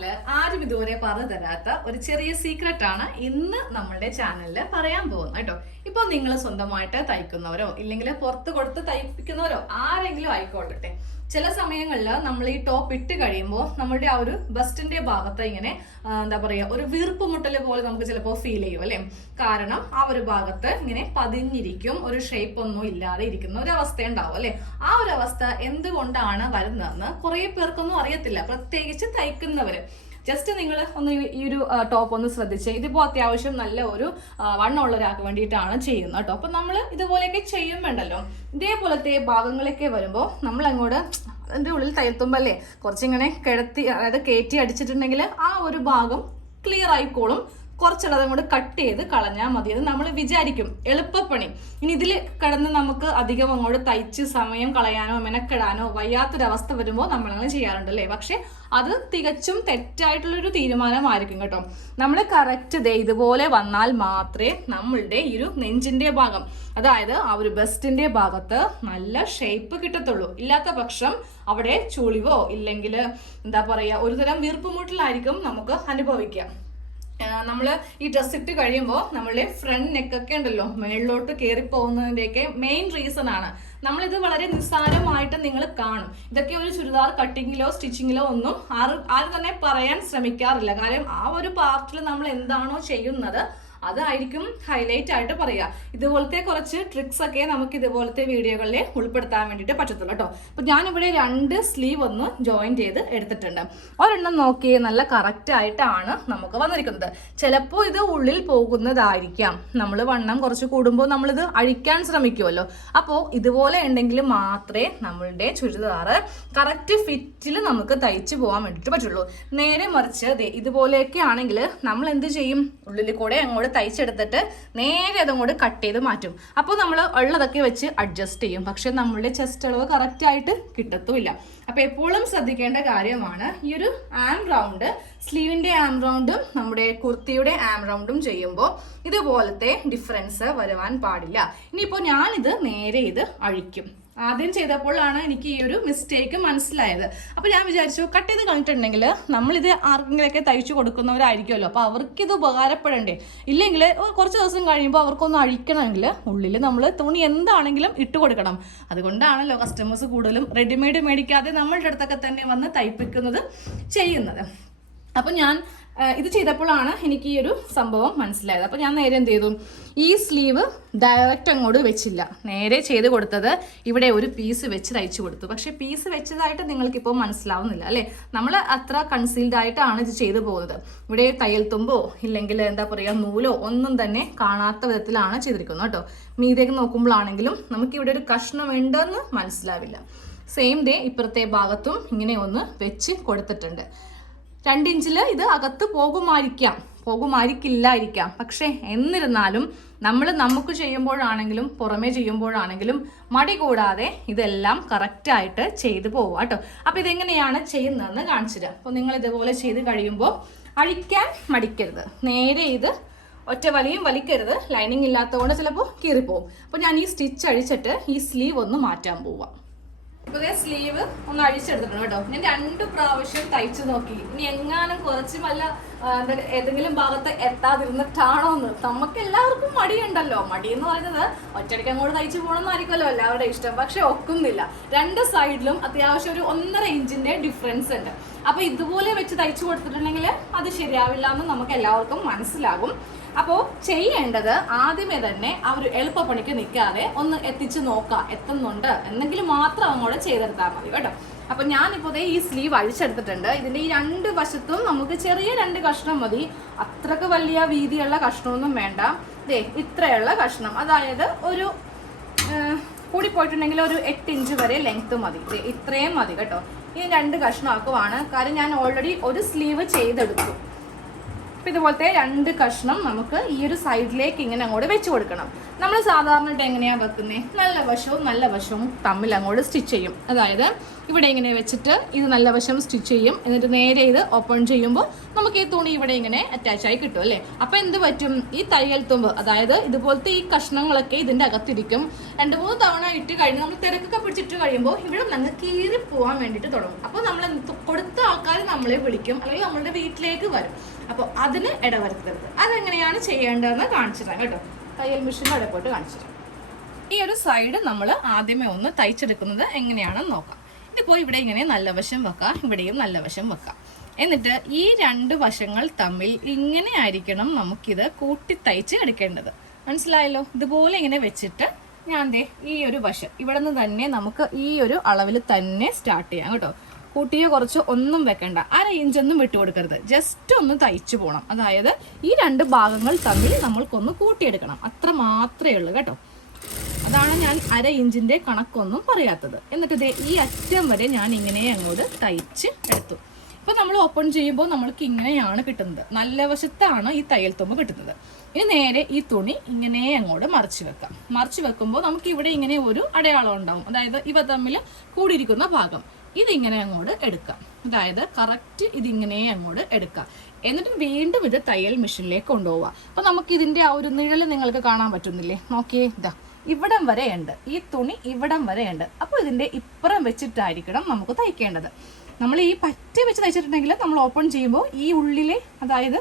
ചാനലിൽ ആരും ഇതുവരെ പറഞ്ഞു തരാത്ത ഒരു ചെറിയ സീക്രട്ട് ആണ് ഇന്ന് നമ്മളുടെ ചാനലിൽ പറയാൻ പോകുന്നത് കേട്ടോ. ഇപ്പൊ നിങ്ങൾ സ്വന്തമായിട്ട് തയ്ക്കുന്നവരോ ഇല്ലെങ്കിൽ പുറത്ത് കൊടുത്ത് തയ്പ്പിക്കുന്നവരോ ആരെങ്കിലും ആയിക്കോട്ടെ. ചില സമയങ്ങളിൽ നമ്മൾ ഈ ടോപ്പ് ഇട്ട് കഴിയുമ്പോൾ നമ്മുടെ ആ ഒരു ബസ്റ്റിന്റെ ഭാഗത്ത് ഇങ്ങനെ എന്താ പറയുക ഒരു വീർപ്പ് മുട്ടൽ പോലെ നമുക്ക് ചിലപ്പോൾ ഫീൽ ചെയ്യും അല്ലേ? കാരണം ആ ഒരു ഭാഗത്ത് ഇങ്ങനെ പതിഞ്ഞിരിക്കും ഒരു ഷേപ്പ് ഒന്നും ഇല്ലാതെ ഇരിക്കുന്ന ഒരു അവസ്ഥ ഉണ്ടാവും അല്ലെ? ആ ഒരു അവസ്ഥ എന്തുകൊണ്ടാണ് വരുന്നതെന്ന് കുറേ പേർക്കൊന്നും അറിയത്തില്ല. പ്രത്യേകിച്ച് തയ്ക്കുന്നവര്. ജസ്റ്റ് നിങ്ങൾ ഒന്ന് ഈ- ഒരു ടോപ്പ് ഒന്ന് ശ്രദ്ധിച്ച്. ഇതിപ്പോൾ അത്യാവശ്യം നല്ല ഒരു വണ്ണം വണ്ണമുള്ള ഒരാൾക്ക് വേണ്ടിയിട്ടാണ് ചെയ്യുന്നത് കേട്ടോ. അപ്പം നമ്മൾ ഇതുപോലെയൊക്കെ ചെയ്യുമ്പോണ്ടല്ലോ ഇതേപോലത്തെ ഭാഗങ്ങളൊക്കെ വരുമ്പോൾ നമ്മൾ അങ്ങോട്ട് അതിന്റെ ഉള്ളിൽ തയ്യൽത്തുമ്പല്ലേ കുറച്ചിങ്ങനെ കിടത്തി അതായത് കയറ്റി അടിച്ചിട്ടുണ്ടെങ്കിൽ ആ ഒരു ഭാഗം ക്ലിയർ ആയിക്കോളും. കുറച്ചുള്ളത് അങ്ങോട്ട് കട്ട് ചെയ്ത് കളഞ്ഞാൽ മതി. അത് നമ്മൾ വിചാരിക്കും. എളുപ്പപ്പണി. ഇനി ഇതിൽ കിടന്ന് നമുക്ക് അധികം അങ്ങോട്ട് തയ്ച്ച് സമയം കളയാനോ മെനക്കെടാനോ വയ്യാത്തൊരവസ്ഥ വരുമ്പോൾ നമ്മളങ്ങനെ ചെയ്യാറുണ്ട് അല്ലേ? പക്ഷെ അത് തികച്ചും തെറ്റായിട്ടുള്ളൊരു തീരുമാനമായിരിക്കും കേട്ടോ. നമ്മൾ കറക്റ്റ് ദേ ഇതുപോലെ വന്നാൽ മാത്രമേ നമ്മളുടെ ഈ ഒരു നെഞ്ചിന്റെ ഭാഗം അതായത് ആ ഒരു ബെസ്റ്റിന്റെ ഭാഗത്ത് നല്ല ഷേപ്പ് കിട്ടത്തുള്ളൂ. ഇല്ലാത്ത പക്ഷം അവിടെ ചുളിവോ ഇല്ലെങ്കിൽ എന്താ പറയുക ഒരുതരം വീർപ്പുമുട്ടിലായിരിക്കും നമുക്ക് അനുഭവിക്കുക നമ്മൾ ഈ ഡ്രസ് ഇട്ട് കഴിയുമ്പോൾ നമ്മളുടെ ഫ്രണ്ട് നെക്കൊക്കെ ഉണ്ടല്ലോ മേളിലോട്ട് കയറി പോകുന്നതിന്റെയൊക്കെ മെയിൻ റീസൺ ആണ്. നമ്മളിത് വളരെ നിസ്സാരമായിട്ട് നിങ്ങൾ കാണും. ഇതൊക്കെ ഒരു ചുരിദാർ കട്ടിങ്ങിലോ സ്റ്റിച്ചിങ്ങിലോ ഒന്നും ആരും ആരും തന്നെ പറയാൻ ശ്രമിക്കാറില്ല. കാരണം ആ ഒരു പാർട്ടിൽ നമ്മൾ എന്താണോ ചെയ്യുന്നത് അതായിരിക്കും ഹൈലൈറ്റ് ആയിട്ട് പറയുക ഇതുപോലത്തെ കുറച്ച് ട്രിക്സ് ഒക്കെ നമുക്ക് ഇതുപോലത്തെ വീഡിയോകളിൽ ഉൾപ്പെടുത്താൻ വേണ്ടിയിട്ട് പറ്റത്തുള്ളൂ കേട്ടോ അപ്പൊ ഞാനിവിടെ രണ്ട് സ്ലീവ് ഒന്ന് ജോയിൻ ചെയ്ത് എടുത്തിട്ടുണ്ട്. ഒരെണ്ണം നോക്കി നല്ല കറക്റ്റ് ആയിട്ടാണ് നമുക്ക് വന്നിരിക്കുന്നത്. ചിലപ്പോൾ ഇത് ഉള്ളിൽ പോകുന്നതായിരിക്കാം. നമ്മൾ വണ്ണം കുറച്ച് കൂടുമ്പോൾ നമ്മളിത് അഴിക്കാൻ ശ്രമിക്കുമല്ലോ അപ്പോൾ ഇതുപോലെ ഉണ്ടെങ്കിൽ മാത്രമേ നമ്മളുടെ ചുരിദാറ് കറക്റ്റ് ഫിറ്റിൽ നമുക്ക് തയ്ച്ചു പോകാൻ വേണ്ടിയിട്ട് പറ്റുള്ളൂ. നേരെ മറിച്ച് ഇതുപോലെയൊക്കെ ആണെങ്കിൽ നമ്മൾ എന്ത് ചെയ്യും? ഉള്ളിൽ കൂടെ അങ്ങോട്ട് തയ്ച്ചെടുത്തിട്ട് നേരെ അതങ്ങോട്ട് കട്ട് ചെയ്ത് മാറ്റും. അപ്പോൾ നമ്മൾ ഉള്ളതൊക്കെ വെച്ച് അഡ്ജസ്റ്റ് ചെയ്യും. പക്ഷെ നമ്മളുടെ ചെസ്റ്റ് അളവ് കറക്റ്റ് ആയിട്ട് കിട്ടത്തുമില്ല. അപ്പോൾ എപ്പോഴും ശ്രദ്ധിക്കേണ്ട കാര്യമാണ് ഈ ഒരു ആം റൗണ്ട് സ്ലീവിന്റെ ആം റൗണ്ടും നമ്മുടെ കുർത്തിയുടെ ആം റൗണ്ടും ചെയ്യുമ്പോൾ ഇതുപോലത്തെ ഡിഫറൻസ് വരുവാൻ പാടില്ല. ഇനിയിപ്പോൾ ഞാനിത് നേരെ ഇത് അഴിക്കും. ആദ്യം ചെയ്തപ്പോഴാണ് എനിക്ക് ഈ ഒരു മിസ്റ്റേക്ക് മനസ്സിലായത്. അപ്പോൾ ഞാൻ വിചാരിച്ചു കട്ട് ചെയ്ത് കളഞ്ഞിട്ടുണ്ടെങ്കിൽ നമ്മളിത് ആർക്കെങ്കിലൊക്കെ തയ്ച്ചു കൊടുക്കുന്നവരായിരിക്കുമല്ലോ. അപ്പോൾ അവർക്ക് ഇത് ഉപകാരപ്പെടണ്ടേ ഇല്ലെങ്കിൽ കുറച്ച് ദിവസം കഴിയുമ്പോൾ അവർക്കൊന്ന് അഴിക്കണമെങ്കിൽ ഉള്ളിൽ നമ്മൾ തുണി എന്താണെങ്കിലും ഇട്ട് കൊടുക്കണം. അതുകൊണ്ടാണല്ലോ കസ്റ്റമേഴ്സ് കൂടുതലും റെഡിമെയ്ഡ് മേടിക്കാതെ നമ്മളുടെ അടുത്തൊക്കെ തന്നെ വന്ന് തയ്പ്പിക്കുന്നത് ചെയ്യുന്നത്. അപ്പം ഞാൻ ഇത് ചെയ്തപ്പോഴാണ് എനിക്ക് ഈ ഒരു സംഭവം മനസ്സിലായത്. അപ്പോൾ ഞാൻ നേരെ എന്ത് ചെയ്തു ഈ സ്ലീവ് ഡയറക്റ്റ് അങ്ങോട്ട് വെച്ചില്ല. നേരെ ചെയ്ത് കൊടുത്തത് ഇവിടെ ഒരു പീസ് വെച്ച് തയ്ച്ചു കൊടുത്തു. പക്ഷേ പീസ് വെച്ചതായിട്ട് നിങ്ങൾക്കിപ്പോൾ മനസ്സിലാവുന്നില്ല അല്ലേ? നമ്മൾ അത്ര കൺസീൽഡ് ആയിട്ടാണ് ഇത് ചെയ്തു പോകുന്നത്. ഇവിടെ തയ്യൽ തുമ്പോ ഇല്ലെങ്കിൽ എന്താ പറയുക നൂലോ ഒന്നും തന്നെ കാണാത്ത വിധത്തിലാണ് ചെയ്തിരിക്കുന്നത് കേട്ടോ. മീതേക്ക് നോക്കുമ്പോഴാണെങ്കിലും നമുക്കിവിടെ ഒരു കഷ്ണമുണ്ടെന്ന് മനസ്സിലാവില്ല. സെയിം ഡേ ഇപ്പുറത്തെ ഭാഗത്തും ഇങ്ങനെ ഒന്ന് വെച്ച് കൊടുത്തിട്ടുണ്ട്. രണ്ടിഞ്ചിൽ ഇത് അകത്ത് പോകുമായിരിക്കാം. പോകുമായിരിക്കില്ലായിരിക്കാം. പക്ഷേ എന്നിരുന്നാലും നമ്മൾ നമുക്ക് ചെയ്യുമ്പോഴാണെങ്കിലും പുറമേ ചെയ്യുമ്പോഴാണെങ്കിലും മടി കൂടാതെ ഇതെല്ലാം കറക്റ്റായിട്ട് ചെയ്തു പോവുക കേട്ടോ. അപ്പോൾ ഇതെങ്ങനെയാണ് ചെയ്യുന്നതെന്ന് കാണിച്ചു തരാം. അപ്പോൾ നിങ്ങൾ ഇതുപോലെ ചെയ്ത് കഴിയുമ്പോൾ അഴിക്കാൻ മടിക്കരുത്. നേരെ ഇത് ഒറ്റ വലിയും വലിക്കരുത്. ലൈനിങ് ഇല്ലാത്തതുകൊണ്ട് ചിലപ്പോൾ കീറിപ്പോവും. അപ്പോൾ ഞാൻ ഈ സ്റ്റിച്ച് അഴിച്ചിട്ട് ഈ സ്ലീവ് ഒന്ന് മാറ്റാൻ പോവാം ഇപ്പൊ സ്ലീവ് ഒന്ന് അഴിച്ചെടുത്തിട്ടുണ്ട് കേട്ടോ. ഞാൻ രണ്ടു പ്രാവശ്യം തയ്ച്ചു നോക്കി. ഇനി എങ്ങാനും കുറച്ച് എന്താ ഏതെങ്കിലും ഭാഗത്ത് എത്താതിരുന്നിട്ടാണോ എന്ന്. നമുക്ക് എല്ലാവർക്കും മടിയുണ്ടല്ലോ. മടി എന്ന് പറയുന്നത് ഒറ്റയ്ക്ക് അങ്ങോട്ട് തയ്ച്ചു പോകണമെന്നായിരിക്കുമല്ലോ എല്ലാവരുടെ ഇഷ്ടം. പക്ഷെ ഒക്കുന്നില്ല. രണ്ട് സൈഡിലും അത്യാവശ്യം ഒരു ഒന്നര ഇഞ്ചിന്റെ ഡിഫറൻസ് ഉണ്ട്. അപ്പൊ ഇതുപോലെ വെച്ച് തയ്ച്ചു കൊടുത്തിട്ടുണ്ടെങ്കിൽ അത് ശരിയാവില്ല എന്ന് നമുക്ക് എല്ലാവർക്കും മനസ്സിലാകും. അപ്പോൾ ചെയ്യേണ്ടത് ആദ്യമേ തന്നെ ആ ഒരു എളുപ്പപ്പണിക്ക് നിൽക്കാതെ ഒന്ന് എത്തിച്ച് നോക്കാം എത്തുന്നുണ്ട്. എന്നെങ്കിലും മാത്രം അങ്ങോട്ട് ചെയ്തെടുത്താൽ മതി കേട്ടോ. അപ്പൊ ഞാനിപ്പോൾ ഈ സ്ലീവ് അഴിച്ചെടുത്തിട്ടുണ്ട്. ഇതിന്റെ ഈ രണ്ട് വശത്തും നമുക്ക് ചെറിയ രണ്ട് കഷ്ണം മതി. അത്രയ്ക്ക് വലിയ വീതിയുള്ള കഷ്ണമൊന്നും വേണ്ട. ദേ ഇത്രയുള്ള കഷ്ണം. അതായത് ഒരു കൂടി പോയിട്ടുണ്ടെങ്കിൽ ഒരു എട്ട് ഇഞ്ച് വരെ ലെങ്ത് മതി. ഇത്രയും മതി കേട്ടോ. ഈ രണ്ട് കഷ്ണമാക്കുവാണ്. കാര്യം ഞാൻ ഓൾറെഡി ഒരു സ്ലീവ് ചെയ്തെടുത്തു. അപ്പം ഇതുപോലത്തെ രണ്ട് കഷ്ണം നമുക്ക് ഈ ഒരു സൈഡിലേക്ക് ഇങ്ങനെ അങ്ങോട്ട് വെച്ച് കൊടുക്കണം. നമ്മൾ സാധാരണയായിട്ട് എങ്ങനെയാണ് വെക്കുന്നത് നല്ല വശവും നല്ല വശവും തമ്മിൽ അങ്ങോട്ട് സ്റ്റിച്ച് ചെയ്യും. അതായത് ഇവിടെ ഇങ്ങനെ വെച്ചിട്ട് ഇത് നല്ല വശം സ്റ്റിച്ച് ചെയ്യും. എന്നിട്ട് നേരെ ഇത് ഓപ്പൺ ചെയ്യുമ്പോൾ നമുക്ക് ഈ തുണി ഇവിടെ ഇങ്ങനെ അറ്റാച്ച് ആയി കിട്ടും അല്ലേ? അപ്പൊ എന്ത് പറ്റും? ഈ തയ്യൽ തുമ്പ് അതായത് ഇതുപോലത്തെ ഈ കഷ്ണങ്ങളൊക്കെ ഇതിന്റെ അകത്തിരിക്കും. രണ്ട് മൂന്ന് തവണ ഇട്ട് കഴിഞ്ഞ് നമ്മൾ തിരക്കൊക്കെ പിടിച്ചിട്ട് കഴിയുമ്പോൾ ഇവിടെ നിന്ന് കീറി പോകാൻ വേണ്ടിയിട്ട് തുടങ്ങും. അപ്പോൾ നമ്മൾ കൊടുത്ത ആൾക്കാർ നമ്മളെ വിളിക്കും. അല്ലെങ്കിൽ നമ്മളുടെ വീട്ടിലേക്ക് വരും. അപ്പോൾ അതിന് ഇടവരുത്തരുത്. അതെങ്ങനെയാണ് ചെയ്യേണ്ടതെന്ന് കാണിച്ചു തരാം കേട്ടോ. തയ്യൽ മെഷീൻ അവിടെ പോയിട്ട് കാണിച്ചു തരാം. ഈ ഒരു സൈഡ് നമ്മൾ ആദ്യമേ ഒന്ന് തയ്ച്ചെടുക്കുന്നത് എങ്ങനെയാണെന്ന് നോക്കാം. ഇതിപ്പോൾ ഇവിടെ ഇങ്ങനെ നല്ല വശം വെക്കാം ഇവിടെയും നല്ല വശം വെക്കാം. എന്നിട്ട് ഈ രണ്ട് വശങ്ങൾ തമ്മിൽ ഇങ്ങനെ ആയിരിക്കണം നമുക്കിത് കൂട്ടി തയ്ച്ച് എടുക്കേണ്ടത്. മനസ്സിലായല്ലോ? ഇതുപോലെ ഇങ്ങനെ വെച്ചിട്ട് ഞാൻ ദേ ഈ ഒരു വശം ഇവിടെ നിന്ന് തന്നെ നമുക്ക് ഈ ഒരു അളവിൽ തന്നെ സ്റ്റാർട്ട് ചെയ്യാം കേട്ടോ. കൂട്ടിയോ കുറച്ച് ഒന്നും വെക്കണ്ട അര ഇഞ്ചൊന്നും വിട്ടുകൊടുക്കരുത് ജസ്റ്റ് ഒന്ന് തയ്ച്ചു പോകണം അതായത് ഈ രണ്ട് ഭാഗങ്ങൾ തമ്മിൽ നമ്മൾക്കൊന്ന് കൂട്ടിയെടുക്കണം. അത്ര മാത്രമേ ഉള്ളൂ കേട്ടോ. അതാണ് ഞാൻ അര ഇഞ്ചിന്റെ കണക്കൊന്നും പറയാത്തത്. എന്നിട്ട് ഈ അറ്റം വരെ ഞാൻ ഇങ്ങനെ അങ്ങോട്ട് തയ്ച്ച് എടുത്തു. അപ്പോൾ നമ്മൾ ഓപ്പൺ ചെയ്യുമ്പോൾ നമ്മൾക്ക് ഇങ്ങനെയാണ് കിട്ടുന്നത്. നല്ല വശത്താണ് ഈ തയ്യൽ തുമ്പ് കിട്ടുന്നത്. ഇനി നേരെ ഈ തുണി ഇങ്ങനെ അങ്ങോട്ട് മറിച്ച് വെക്കാം. മറിച്ച് വെക്കുമ്പോൾ നമുക്ക് ഇവിടെ ഇങ്ങനെ ഒരു അടയാളം ഉണ്ടാവും. അതായത് ഇവ തമ്മിൽ കൂടിയിരിക്കുന്ന ഭാഗം. ഇതിങ്ങനെ അങ്ങോട്ട് എടുക്കാം. അതായത് കറക്റ്റ് ഇതിങ്ങനെ അങ്ങോട്ട് എടുക്കാം. എന്നിട്ട് വീണ്ടും ഇത് തയ്യൽ മെഷീനിലേക്ക് കൊണ്ടുപോവുക അപ്പോൾ നമുക്ക് ഇതിന്റെ ആ ഒരു നിഴൽ നിങ്ങൾക്ക് കാണാൻ പറ്റുന്നില്ലേ? നോക്കിയേ ഇതാ. ഇവിടം വരെയുണ്ട്. ഈ തുണി ഇവിടം വരെയുണ്ട്. അപ്പോൾ ഇതിന്റെ ഇപ്പുറം വെച്ചിട്ടായിരിക്കണം നമുക്ക് തയ്ക്കേണ്ടത്. നമ്മൾ ഈ പറ്റി വെച്ച് തയ്ച്ചിട്ടുണ്ടെങ്കിൽ നമ്മൾ ഓപ്പൺ ചെയ്യുമ്പോൾ ഈ ഉള്ളിലെ അതായത്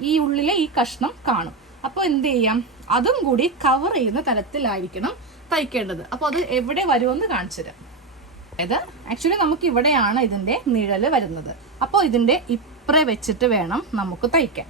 ഈ ഉള്ളിലെ ഈ കഷ്ണം കാണും. അപ്പോൾ എന്ത് ചെയ്യാം? അതും കൂടി കവർ ചെയ്യുന്ന തരത്തിലായിരിക്കണം തയ്ക്കേണ്ടത്. അപ്പോൾ അത് എവിടെ വരുമെന്ന് കാണിച്ചു തരാം. അതായത് ആക്ച്വലി നമുക്ക് ഇവിടെയാണ് ഇതിന്റെ നിഴൽ വരുന്നത്. അപ്പോൾ ഇതിന്റെ ഇപ്പറ വെച്ചിട്ട് വേണം നമുക്ക് തയ്ക്കാൻ.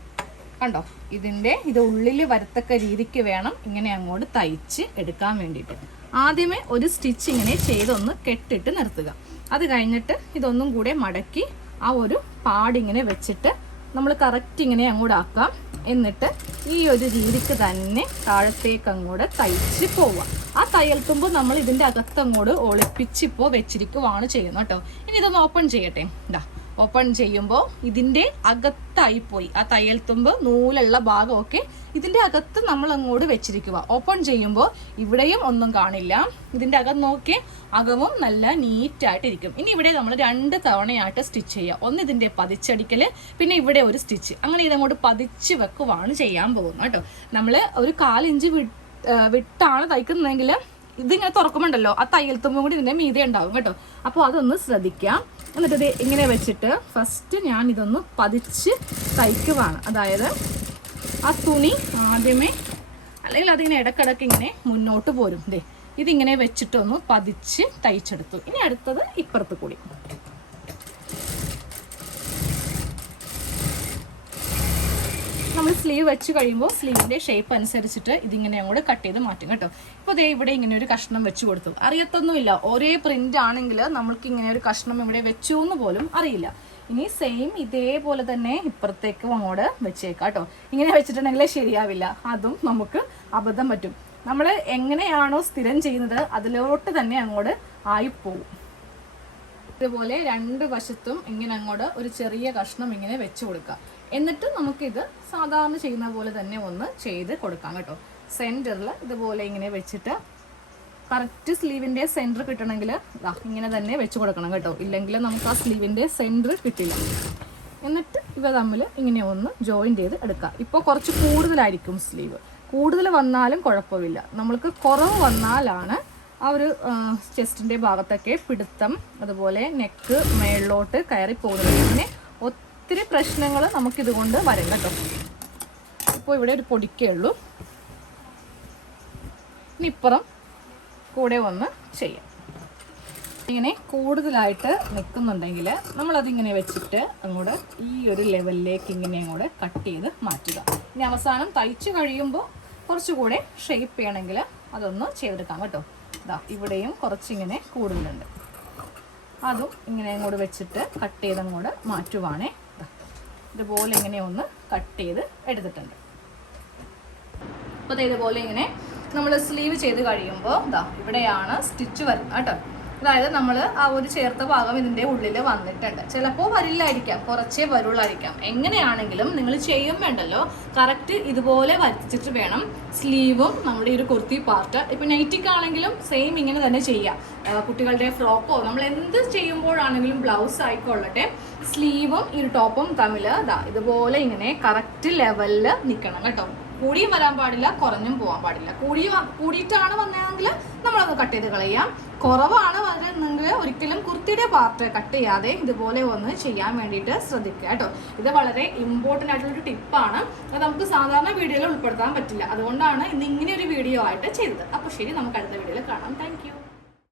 കണ്ടോ? ഇതിന്റെ ഇത് ഉള്ളിൽ വരത്തക്ക രീതിക്ക് വേണം ഇങ്ങനെ അങ്ങോട്ട് തയ്ച്ച് എടുക്കാൻ വേണ്ടിയിട്ട്. ആദ്യമേ ഒരു സ്റ്റിച്ച് ഇങ്ങനെ ചെയ്തൊന്ന് കെട്ടിട്ട് നിർത്തുക. അത് കഴിഞ്ഞിട്ട് ഇതൊന്നും കൂടെ മടക്കി ആ ഒരു പാടിങ്ങനെ വെച്ചിട്ട് നമ്മൾ കറക്റ്റ് ഇങ്ങനെ അങ്ങോട്ട് ആക്കാം. എന്നിട്ട് ഈ ഒരു രീതിക്ക് തന്നെ താഴത്തേക്ക് അങ്ങോട്ട് തയ്ച്ച് പോവാം ആ തയ്യൽക്കുമ്പോൾ നമ്മൾ ഇതിന്റെ അകത്തങ്ങോട്ട് ഒളിപ്പിച്ചിപ്പോൾ ഒളിപ്പിച്ചിപ്പോ വെച്ചിരിക്കുവാണ് ചെയ്യുന്നത് കേട്ടോ. ഇനി ഇതൊന്ന് ഓപ്പൺ ചെയ്യട്ടെ. ഇതാ ഓപ്പൺ ചെയ്യുമ്പോൾ ഇതിന്റെ അകത്തായി പോയി. ആ തയ്യൽ തുമ്പ് നൂലുള്ള ഭാഗമൊക്കെ ഇതിന്റെ അകത്ത് നമ്മൾ അങ്ങോട്ട് വെച്ചിരിക്കുക ഓപ്പൺ ചെയ്യുമ്പോൾ ഇവിടെയും ഒന്നും കാണില്ല. ഇതിന്റെ അകം നോക്കി അകവും നല്ല നീറ്റായിട്ടിരിക്കും. ഇനി ഇവിടെ നമ്മൾ രണ്ട് തവണയായിട്ട് സ്റ്റിച്ച് ചെയ്യുക ഒന്ന് ഇതിന്റെ പതിച്ചടിക്കൽ പിന്നെ ഇവിടെ ഒരു സ്റ്റിച്ച്. അങ്ങനെ ഇതങ്ങോട്ട് പതിച്ച് വെക്കുവാണ് ചെയ്യാൻ പോകുന്നത് കേട്ടോ. നമ്മൾ ഒരു കാലിഞ്ച് വിട്ടാണ് തയ്ക്കുന്നതെങ്കിൽ ഇതിങ്ങനെ തുറക്കുമ്പോണ്ടല്ലോ ആ തയ്യൽ തുമ്പും കൂടി ഇതിന്റെ മീതെ ഉണ്ടാവും കേട്ടോ. അപ്പോൾ അതൊന്ന് ശ്രദ്ധിക്കാം. എന്നിട്ട് ഇത് ഇങ്ങനെ വെച്ചിട്ട് ഫസ്റ്റ് ഞാൻ ഇതൊന്ന് പതിച്ച് തയ്ക്കുവാണ്. അതായത് ആ തുണി ആദ്യമേ അല്ലെങ്കിൽ അതിങ്ങനെ ഇടക്കിടക്ക് ഇങ്ങനെ മുന്നോട്ട് പോരും. ദേ ഇതിങ്ങനെ വെച്ചിട്ടൊന്ന് പതിച്ച് തയ്ച്ചെടുത്തു. ഇനി അടുത്തത് ഇപ്പുറത്ത് കൂടി നമ്മൾ സ്ലീവ് വെച്ച് കഴിയുമ്പോൾ സ്ലീവിന്റെ ഷേപ്പ് അനുസരിച്ചിട്ട് ഇതിങ്ങനെ അങ്ങോട്ട് കട്ട് ചെയ്ത് മാറ്റും കേട്ടോ. ഇപ്പോൾ ദേ ഇവിടെ ഇങ്ങനെ ഒരു കഷ്ണം വെച്ച് കൊടുത്തു. അറിയത്തൊന്നുമില്ല. ഒരേ പ്രിന്റ് ആണെങ്കിൽ നമ്മൾക്ക് ഇങ്ങനെ ഒരു കഷ്ണം ഇവിടെ വെച്ചു എന്ന് പോലും അറിയില്ല. ഇനി സെയിം ഇതേപോലെ തന്നെ ഇപ്പുറത്തേക്ക് അങ്ങോട്ട് വെച്ചേക്കാം കേട്ടോ. ഇങ്ങനെ വെച്ചിട്ടുണ്ടെങ്കിൽ ശരിയാവില്ല. അതും നമുക്ക് അബദ്ധം പറ്റും. നമ്മൾ എങ്ങനെയാണോ സ്ഥിരം ചെയ്യുന്നത് അതിലോട്ട് തന്നെ അങ്ങോട്ട് ആയിപ്പോവും. ഇതുപോലെ രണ്ട് വശത്തും ഇങ്ങനെ അങ്ങോട്ട് ഒരു ചെറിയ കഷ്ണം ഇങ്ങനെ വെച്ച് കൊടുക്കുക. എന്നിട്ട് നമുക്കിത് സാധാരണ ചെയ്യുന്ന പോലെ തന്നെ ഒന്ന് ചെയ്ത് കൊടുക്കാം കേട്ടോ. സെന്ററിൽ ഇതുപോലെ ഇങ്ങനെ വെച്ചിട്ട് കറക്റ്റ് സ്ലീവിന്റെ സെന്റർ കിട്ടണമെങ്കിൽ ഇങ്ങനെ തന്നെ വെച്ച് കൊടുക്കണം കേട്ടോ. ഇല്ലെങ്കിൽ നമുക്ക് ആ സ്ലീവിന്റെ സെന്റർ കിട്ടില്ല. എന്നിട്ട് ഇവ തമ്മിൽ ഇങ്ങനെ ഒന്ന് ജോയിൻ ചെയ്ത് എടുക്കാം ഇപ്പോൾ കുറച്ച് കൂടുതലായിരിക്കും സ്ലീവ് കൂടുതൽ വന്നാലും കുഴപ്പമില്ല. നമ്മൾക്ക് കുറവ് വന്നാലാണ് ആ ഒരു ചെസ്റ്റിന്റെ ഭാഗത്തൊക്കെ പിടുത്തം അതുപോലെ നെക്ക് മേളിലോട്ട് കയറി പോകുന്നത്. പിന്നെ ഒത്തിരി പ്രശ്നങ്ങൾ നമുക്കിതുകൊണ്ട് വരും കേട്ടോ. ഇപ്പോൾ ഇവിടെ ഒരു പൊടിക്കേ ഉള്ളൂ. ഇനി ഇപ്പുറം കൂടെ വന്ന് ചെയ്യാം. ഇങ്ങനെ കൂടുതലായിട്ട് നിൽക്കുന്നുണ്ടെങ്കിൽ നമ്മളതിങ്ങനെ വെച്ചിട്ട് അങ്ങോട്ട് ഈ ഒരു ലെവലിലേക്ക് ഇങ്ങനെ അങ്ങോട്ട് കട്ട് ചെയ്ത് മാറ്റുക. ഇനി അവസാനം തയ്ച്ച് കഴിയുമ്പോൾ കുറച്ചുകൂടെ ഷേപ്പ് ചെയ്യണമെങ്കിൽ അതൊന്ന് ചെയ്തെടുക്കാം കേട്ടോ. ഇതാ ഇവിടെയും കുറച്ചിങ്ങനെ കൂടുന്നുണ്ട്. അതും ഇങ്ങനെ അങ്ങോട്ട് വെച്ചിട്ട് കട്ട് ചെയ്ത് അങ്ങോട്ട് മാറ്റുവാണേ. ഇതുപോലെ ഇങ്ങനെ ഒന്ന് കട്ട് ചെയ്ത് എടുത്തിട്ടുണ്ട്. അപ്പോൾ ഇതേപോലെ ഇങ്ങനെ നമ്മൾ സ്ലീവ് ചെയ്ത് കഴിയുമ്പോൾ ഇതാ ഇവിടെയാണ് സ്റ്റിച്ച് വരുന്നത് കേട്ടോ. അതായത് നമ്മൾ ആ ഒരു ചേർത്ത ഭാഗം ഇതിന്റെ ഉള്ളിൽ വന്നിട്ടുണ്ട്. ചിലപ്പോൾ വരില്ലായിരിക്കാം കുറച്ചേ വരുള്ളായിരിക്കാം. എങ്ങനെയാണെങ്കിലും നിങ്ങൾ ചെയ്യും വേണ്ടല്ലോ. കറക്റ്റ് ഇതുപോലെ വരച്ചിട്ട് വേണം. സ്ലീവും നമ്മുടെ ഈ ഒരു കുർത്തി പാർട്ട് ഇപ്പൊ നൈറ്റിക്കാണെങ്കിലും സെയിം ഇങ്ങനെ തന്നെ ചെയ്യാം. കുട്ടികളുടെ ഫ്രോക്കോ നമ്മൾ എന്ത് ചെയ്യുമ്പോഴാണെങ്കിലും ബ്ലൗസ് ആയിക്കൊള്ളട്ടെ. സ്ലീവും ഈ ടോപ്പും തമ്മിൽ ഇതാ ഇതുപോലെ ഇങ്ങനെ കറക്റ്റ് ലെവലിൽ നിൽക്കണം കേട്ടോ. കൂടിയും വരാൻ പാടില്ല കുറഞ്ഞും പോകാൻ പാടില്ല. കൂടി കൂടിയിട്ടാണ് വന്നതെങ്കിൽ നമ്മളൊന്ന് കട്ട് ചെയ്ത് കളയാം. കുറവാണ് വരുന്നെങ്കിൽ ഒരിക്കലും കുർത്തിയുടെ പാർട്ട് കട്ട് ചെയ്യാതെ ഇതുപോലെ ഒന്ന് ചെയ്യാൻ വേണ്ടിയിട്ട് ശ്രദ്ധിക്കുക കേട്ടോ. ഇത് വളരെ ഇമ്പോർട്ടന്റ് ആയിട്ടുള്ളൊരു ടിപ്പാണ് അത് നമുക്ക് സാധാരണ വീഡിയോയിൽ ഉൾപ്പെടുത്താൻ പറ്റില്ല. അതുകൊണ്ടാണ് ഇന്ന് ഇങ്ങനെ ഒരു വീഡിയോ ആയിട്ട് ചെയ്തത്. അപ്പോൾ ശരി നമുക്ക് അടുത്ത വീഡിയോയിൽ കാണാം. താങ്ക്